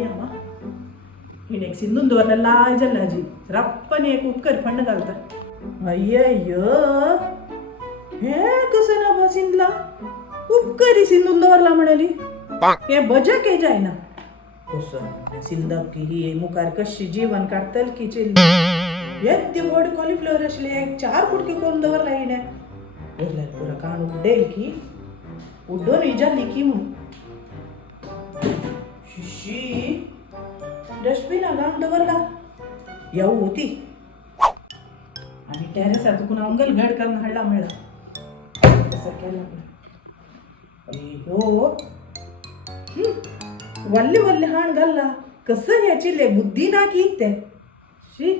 अम्मा हिने सिंधून वरला लाल जल्लाजी रप्पन एक उपकर फंड घालतात अय्यಯ್ಯೋ हे कसं ना बसिंदला उपकरी सिंधून वरला म्हणाली हे बजा के जायना कसं सिंधक की ही मुकार कशी जीवन काढतल की चिल्ली यद्दी वड कॉलीफ्लॉवर असले एक 4 फुटके कोण दवरला येण्या उरला पुरा कान उडेल की उडून इजाली की म्हणून शिशी डस्टबिन घालून दवरला येऊ होती आणि टेरेसात कुणा अंगल घड करून हाडला मिळा कसं केलं अय्यो वल्ले वल्ले हाण घालला कसं ह्याची ले बुद्धी ना की ते शी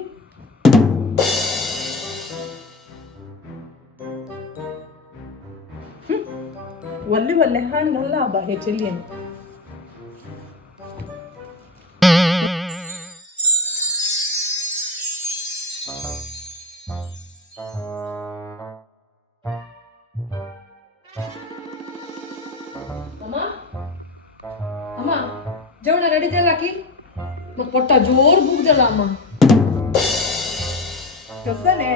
वल्ले वल्ले हाण घालला बा ह्याची लियन अम्मा जेवण रेडी झाला की मग पोट्टा जोर भूक झाला अम्मा कसं ने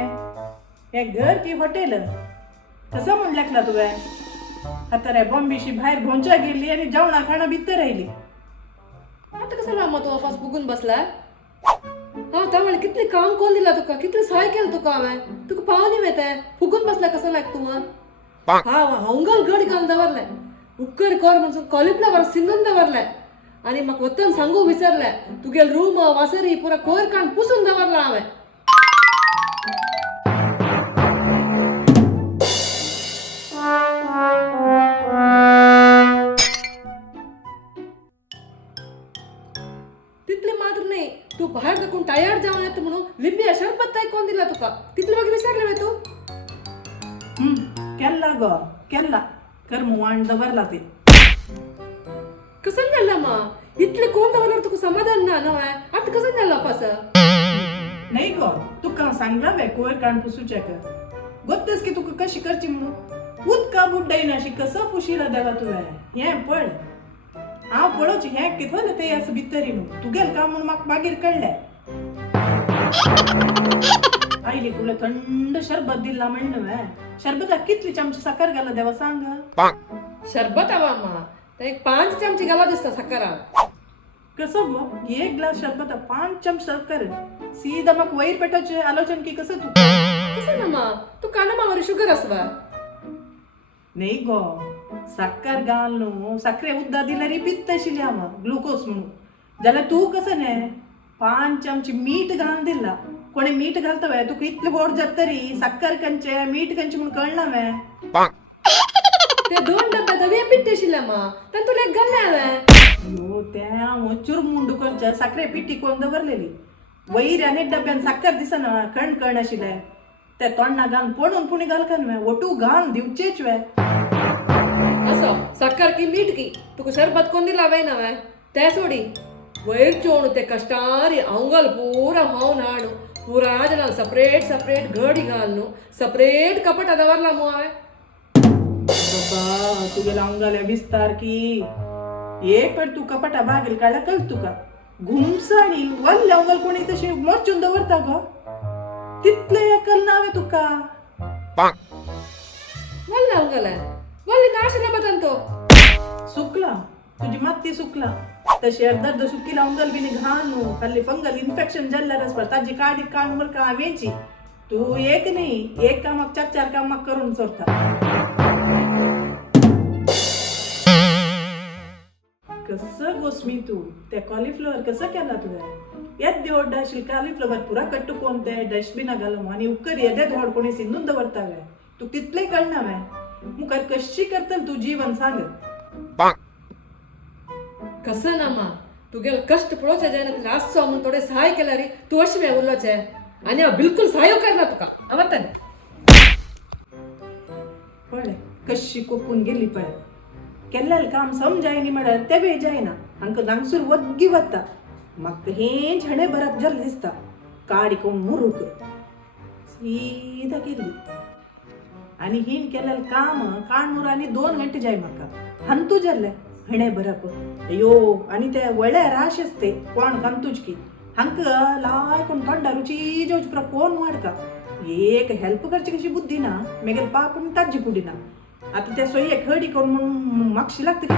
हे घर की हॉटेल कसं म्हणल्याकला तुवे आता रे बॉम्बेशी बाहेर भोंचा गेली आणि जेवणा खाणं भितर राहिली आता कसं अम्मा तू वापस फुगून बसलाय हा त्यामुळे कितले काम कोण दिला तुका कितले सहाय केलं तुका हांवें तुका पावनी वेता फुगून बसला कसं लाग तू हा हंगल गड घालून दवरलाय उपकर कर म्हणून कॉलीफ्लॉवर सिंधून दवरलाय आणि मग वतन सांगू विचारलाय तुगे रूम वासरी पुरा कोयर कान पुसून दवरला हांवें तितले मात्र नाही तू बाहेर दाखवून टायर्ड जाऊन येतो म्हणून लिंबी शरबत ताई कोण दिला तुका तितले मागे विचारले तू केल्ला ग केल्ला कर मुवाण दवरला ते कसं झालं मा इतले कोण दवरल्यावर तुका समाधान ना नव्हे आता कसं झालं वापस नाही ग तुका सांगला वे कोयर कान पुसूच्या कर गोत्तेस की तुका कशी करची म्हणून उदका बुड्डाई नाशी कसं पुशीला देवा तुवे हे पळ हांव पळोवची हे कितवले ते असं भितरी म्हणून तुगेल काम म्हणून म्हाका मागीर कळले आईली तुला थंड शरबत दिला म्हणणं शरबताक कितली चमची साखर घाला देवा सांग शरबत हवा मा तर एक 5 चमचे घाला दिसता साखरा कसं गो एक ग्लास शरबत 5 चमच साखर सीधा मग वैर पेटाचे आलोचन की कसं तू कसं ना मा तू कानामावर शुगर असवा नाही गो साखर घाल न्हू साखरे उद्दा दिल्यार पित्त आशिल्ली हांव ग्लुकोज म्हणून जाल्यार तू कसं ने 5 चमची मीठ घालून दिला कोणी मीठ घालता वे तुका इतले गोड जात तरी साखर कंचे मीठ कंचे म्हणून कळना वे ते 2 डब्यात हवी पिट्टी आशिल्ल्या मा तर तुला एक घालले हांवें यो त्या मोचूर मुंडू करच्या साखरे पिट्टी कोण दवरलेली वैर आनी डब्यान साखर दिसना कण कण आशिल्ले ते तोंडा घालून पडून पुणी घालका न्हू ओटू घालून दिवचेच वे असो साखर की मीठ की तुका शरबत कोण दिला हांवें नव्हे ते सोडी वयर चोण ते कष्टारी अंगल पुरा हावन हाडू पुरा जनाल सेपरेट सेपरेट घडी घालून सेपरेट कपट दवरला मू हांवें बाबा तुगेला अंगाले विस्तार की एक पण तू कपटा बागेल काढला कळ तुका घुमसाणी वल्ले अंगल कोणी तशी मोर्चून दवरता गो तितले एकल नावे तुका वल्ले अंगल वल्ले नाशले बदन तो सुकला तुझी माती सुकला तशी अर्ध सुकीला अंगल बिनी घालू खाली फंगल इन्फेक्शन जाल्ल्यार आसता ताजी काडी काढून बर का वेची तू एक नाही एक कामाक 4 कामाक करून चोरता कसं गोस्मी तू ते कॉलीफ्लॉवर कसं केला तुझ्या यात देवड आशिल कॉलीफ्लॉवर पुरा कट्टू कोण ते डस्टबिना घालून आणि उपकर येद्यात व्हड कोणी सिंधून दवरता वे तू तितले कळना वे मुखार कशी करतल तू जीवन सांग कसं ना मा तुगेल कष्ट पळोवचे जायना तुला आसचो म्हणून थोडे सहाय केल्यार तू अशी वे उरलोचे आनी हांव बिलकुल सहाय करना तुका आवडटा पळय कशी कोपून गेली पळय केल्लें काम समजायनी म्हळ्यार तेवे जायना हांकां नांगसूर वग्गी वता म्हाका हें झणे बरप जल दिसता काडी कोण मुरूक सीधा गेली आनी हिन केलेलें काम काणमुर आनी 2 घंटे जाय म्हाका हंतू जाल्लें हिणे बरप अयो आणि ते ಒಳ್ಳೆ ರಾಶಿ असते कोण कंतुजकी हंक लाय कोण थंड रुची जेवच प्र कोण वाडका एक हेल्प करची कशी बुद्धी ना मेगेल पापून ताजी पुडी ना आता त्या सोयी खडी कोण म्हणून मागशी लागते का